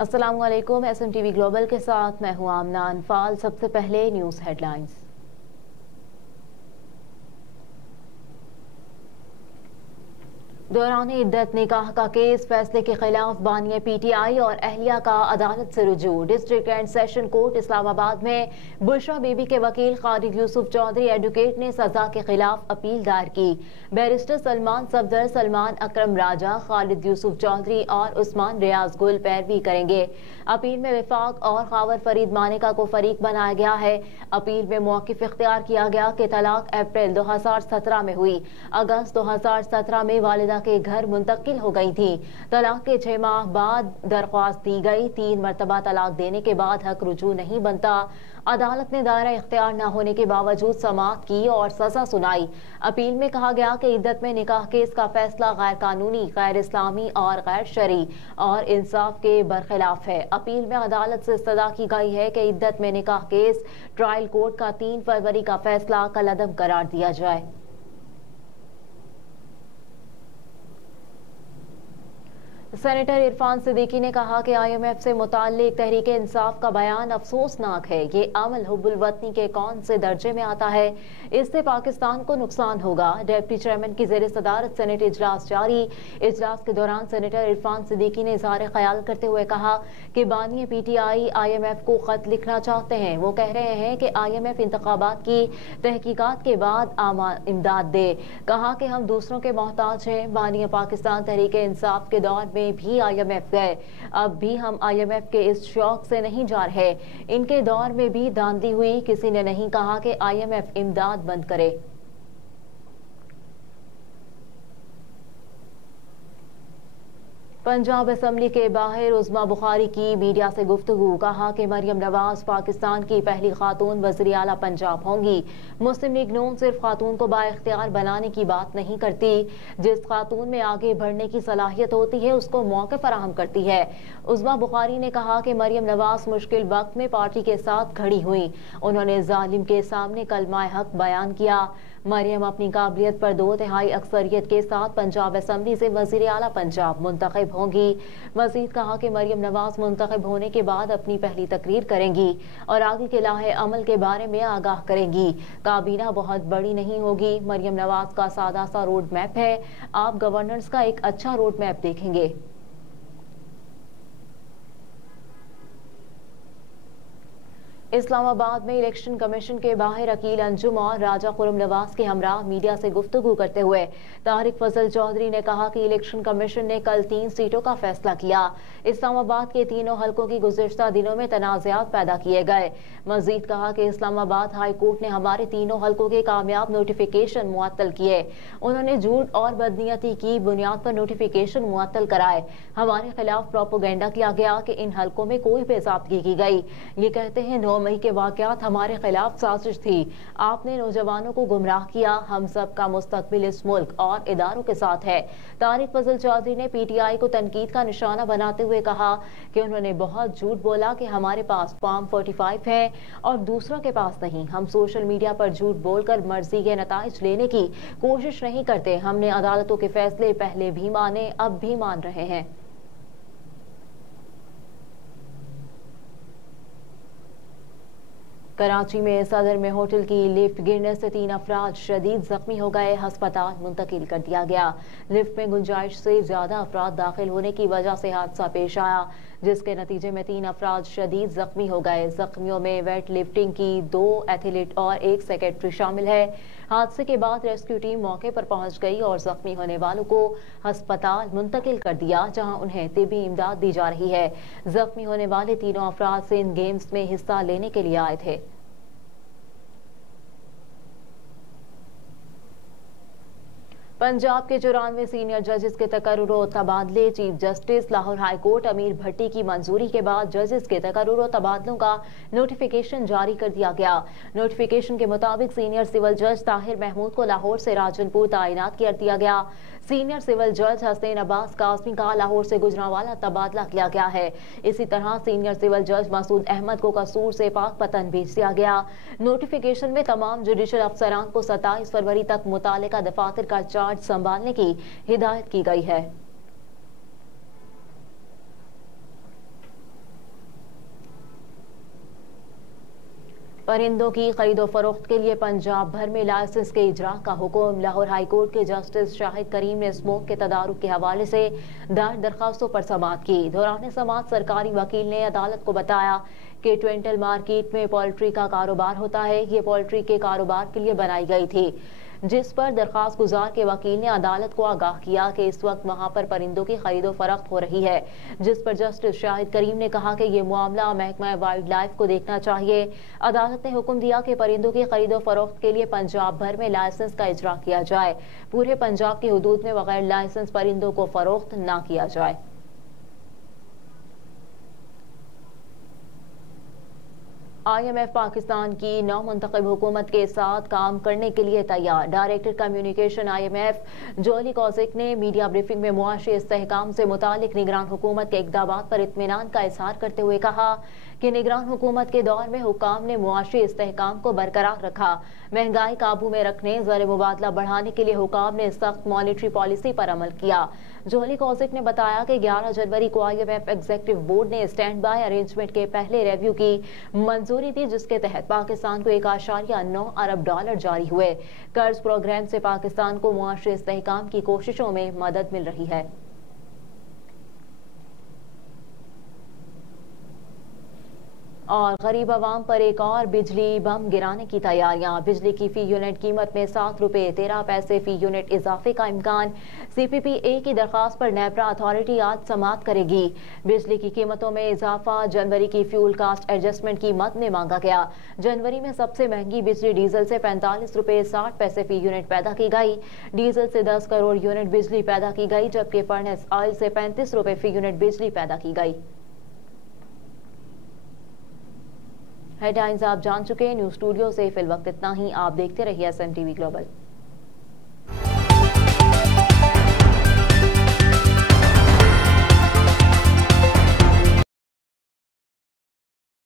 अस्सलामुअलैकुम। SMTV global के साथ मैं हूं आमना अनफाल। सबसे पहले न्यूज़ हेडलाइंस। दौरान इद्दत निकाह का केस फैसले के खिलाफ बानिया PTI और अहलिया का अदालत से रुजू। District and session court Islamabad में बुशरा बीबी के वकील खालिद यूसुफ चौधरी एडवोकेट ने सजा के खिलाफ अपील दायर की। बैरिस्टर सलमान सफदर, सलमान अकरम राजा, खालिद यूसुफ चौधरी और उस्मान रियाज गुल पैरवी करेंगे। अपील में विफाक और खावर फरीद मानिका को फरीक बनाया गया है। अपील में मौक़िफ़ इख्तियार किया गया कि तलाक अप्रैल 2017 में हुई। अगस्त 2017 में वालिदा के घर मुंतकिल हो गई थी। तलाक के 6 माह बाद दरख्वास्त दी गई। 3 मरतबा तलाक देने के बाद हक रुजू नहीं बनता। अदालत ने दायरा इख्तियार न होने के बावजूद समाअत की और सजा सुनाई। अपील में कहा गया कि इद्दत में निकाह केस का फैसला गैर कानूनी, गैर इस्लामी और गैर शरई और इंसाफ के बरखिलाफ है। अपील में अदालत से इस्तदा की गई है कि इद्दत में निकाह केस ट्रायल कोर्ट का 3 फरवरी का फैसला कलअदम करार दिया जाए। सेनेटर इरफान सिद्दीकी ने कहा कि IMF से मुताल्लिक तहरीक इंसाफ का बयान अफसोसनाक है। ये अमल हुब्बुल वतनी के कौन से दर्जे में आता है, इससे पाकिस्तान को नुकसान होगा। डिप्टी चेयरमैन की ज़ेर सदारत सेनेट इजलास जारी। इजलास के दौरान सेनेटर इरफान सिद्दीकी ने इज़हार ख्याल करते हुए कहा कि बानी PTI IMF को खत लिखना चाहते हैं। वो कह रहे हैं कि IMF इंतखाबात की तहकीकात के बाद इमदाद दे। कहा कि हम दूसरों के मोहताज हैं। बानी पाकिस्तान तहरीक इंसाफ के दौर में भी IMF गए, अब भी हम IMF के इस शौक से नहीं जा रहे। इनके दौर में भी धांधली हुई, किसी ने नहीं कहा कि IMF इमदाद बंद करे। पंजाब असम्बली के बाहर उज़्मा बुखारी की मीडिया से गुफ्तगू। कहा कि मरियम नवाज पाकिस्तान की पहली खातून वज़ीर आला पंजाब होंगी। मुस्लिम लीग नून सिर्फ खातून को बाइख्तियार बनाने की बात नहीं करती, जिस खातून में आगे बढ़ने की सलाहियत होती है उसको मौके फराहम करती है। उज़्मा बुखारी ने कहा कि मरियम नवाज मुश्किल वक्त में पार्टी के साथ खड़ी हुई। उन्होंने जालिम के सामने कलमा हक बयान किया। मरियम अपनी काबिलियत पर 2/3 अक्सरियत के साथ पंजाब असम्बली से वज़ीर आला पंजाब मुंतखब होंगी। मजीद कहा कि मरियम नवाज मुंतखब होने के बाद अपनी पहली तकरीर करेंगी और आगे के लाहे अमल के बारे में आगाह करेंगी। काबीना बहुत बड़ी नहीं होगी। मरियम नवाज का सादा सा रोड मैप है। आप गवर्नेंस का एक अच्छा रोड मैप देखेंगे। इस्लामाबाद में इलेक्शन कमीशन के बाहर अकील अंजुम और राजा खुर्रम नवाज के हमरा मीडिया से गुफ्तगू करते हुए तारिक फजल चौधरी ने कहा कि इलेक्शन कमीशन ने कल 3 सीटों का फैसला किया। इस्लामाबाद के तीनों हलकों की गुज़िश्ता दिनों में तनाज़ात पैदा किए गए। मजीद कहा कि इस्लामाबाद हाई कोर्ट ने हमारे तीनों हलकों के कामयाब नोटिफिकेशन मुअत्तल किए। उन्होंने झूठ और बदनीयती की बुनियाद पर नोटिफिकेशन मुअत्तल कराए। हमारे खिलाफ प्रोपोगेंडा किया गया कि इन हलकों में कोई बेज़ाब्तगी की गई। ये कहते हैं 9 मई के वाकयात हमारे खिलाफ साजिश थी। आपने नौजवानों को गुमराह किया। हम सब का मुस्तकबिल इस मुल्क और इदारों के साथ है। तारिक फजल चौधरी ने PTI को तनकीद का निशाना बनाते हुए कहा कि उन्होंने बहुत झूठ बोला कि हमारे पास फॉर्म 45 है और दूसरों के पास नहीं। हम सोशल मीडिया पर झूठ बोलकर मर्जी के नताइज लेने की कोशिश नहीं करते। हमने अदालतों के फैसले पहले भी माने, अब भी मान रहे हैं। कराची में सदर में होटल की लिफ्ट गिरने से 3 अफराद शदीद जख्मी हो गए। अस्पताल मुंतकिल कर दिया गया। लिफ्ट में गुंजाइश से ज्यादा अफराद दाखिल होने की वजह से हादसा पेश आया, जिसके नतीजे में 3 अफराद शदीद जख्मी हो गए। जख्मियों में वेट लिफ्टिंग की 2 एथलीट और 1 सेक्रेटरी शामिल है। हादसे के बाद रेस्क्यू टीम मौके पर पहुंच गई और जख्मी होने वालों को अस्पताल मुंतकिल कर दिया, जहां उन्हें तिब्बी इमदाद दी जा रही है। जख्मी होने वाले तीनों अफराद सिंध गेम्स में हिस्सा लेने के लिए आए थे। पंजाब के 94 सीनियर जजेस के तकर्रुर और तबादले। Chief justice Lahore high court अमीर भट्टी की मंजूरी के बाद जजेस के तकर्रुर और तबादलों का नोटिफिकेशन जारी कर दिया गया। नोटिफिकेशन के मुताबिक सीनियर सिविल जज ताहिर महमूद को लाहौर से राजनपुर तैनात कर दिया गया। सीनियर सिविल जज हसनैन अब्बास कासमी का लाहौर से गुजरांवाला तबादला किया गया है। इसी तरह सीनियर सिविल जज मसूद अहमद को कसूर से पाकपतन भेज दिया गया। नोटिफिकेशन में तमाम जुडिशल अफसरान को 27 फरवरी तक मुतालिका दफातर का चार्ज संभालने की हिदायत की गई है। परिंदों की खरीदो फरोख्त के लिए पंजाब भर में लाइसेंस के इजरा का हुक्म। लाहौर हाई कोर्ट के जस्टिस शाहिद करीम ने स्मोक के तदारुक के हवाले से दायर दरखास्तों पर समाअत की। दौरान समाअत सरकारी वकील ने अदालत को बताया कि ट्विंटल मार्केट में पोल्ट्री का कारोबार होता है। ये पोल्ट्री के कारोबार के लिए बनाई गई थी, जिस पर दरखास्त गुजार के वकील ने अदालत को आगाह किया कि इस वक्त वहां पर परिंदों की खरीदो फरोख्त हो रही है, जिस पर जस्टिस शाहिद करीम ने कहा कि ये मामला महकमा वाइल्ड लाइफ को देखना चाहिए। अदालत ने हुक्म दिया कि परिंदों की खरीदो फरोख्त के लिए पंजाब भर में लाइसेंस का इजरा किया जाए। पूरे पंजाब की हुदूद में बगैर लाइसेंस परिंदों को फरोख्त न किया जाए। IMF पाकिस्तान की नौ मुंतखब हुकूमत के साथ काम करने के लिए तैयार। डायरेक्टर कम्युनिकेशन IMF जोली कौजिक ने मीडिया ब्रीफिंग में मुआशी इस्तेहकाम से मुतालिक निगरान हुकूमत के इक़दामात पर इत्मीनान का इजहार करते हुए कहा कि निगरान हुकूमत के दौर में हुकाम ने मुआशी इस्तेहकाम को बरकरार रखा। महंगाई काबू में रखने, ज़र मुबादला बढ़ाने के लिए हुकाम ने सख्त मॉनिटरी पॉलिसी पर अमल किया। जोली कौजिक ने बताया कि 11 जनवरी को IMF एग्जीक्यूटिव बोर्ड ने स्टैंड बाय अरेंजमेंट के पहले रिव्यू की मंजूरी दी, जिसके तहत पाकिस्तान को $1.9 अरब जारी हुए। कर्ज प्रोग्राम से पाकिस्तान को मुआशी इस्तेहकाम की कोशिशों में मदद मिल रही है। और गरीब आवाम पर एक और बिजली बम गिराने की तैयारियां। बिजली की फी यूनिट कीमत में ₹7.13 फी यूनिट इजाफे का इम्कान। CPPA की दरखास्त पर नेपरा अथॉरिटी आज समाअत करेगी। बिजली की कीमतों में इजाफा जनवरी की फ्यूल कास्ट एडजस्टमेंट की मद में मांगा गया। जनवरी में सबसे महंगी बिजली डीजल से ₹45.60 फी यूनिट पैदा की गई। डीजल से 10 करोड़ यूनिट बिजली पैदा की गई, जबकि फर्नेस ऑयल से ₹35 फी यूनिट बिजली पैदा की गई। हेडलाइंस आप जान चुके हैं। न्यूज स्टूडियो से फिल वक्त इतना ही। आप देखते रहिए SMTV ग्लोबल।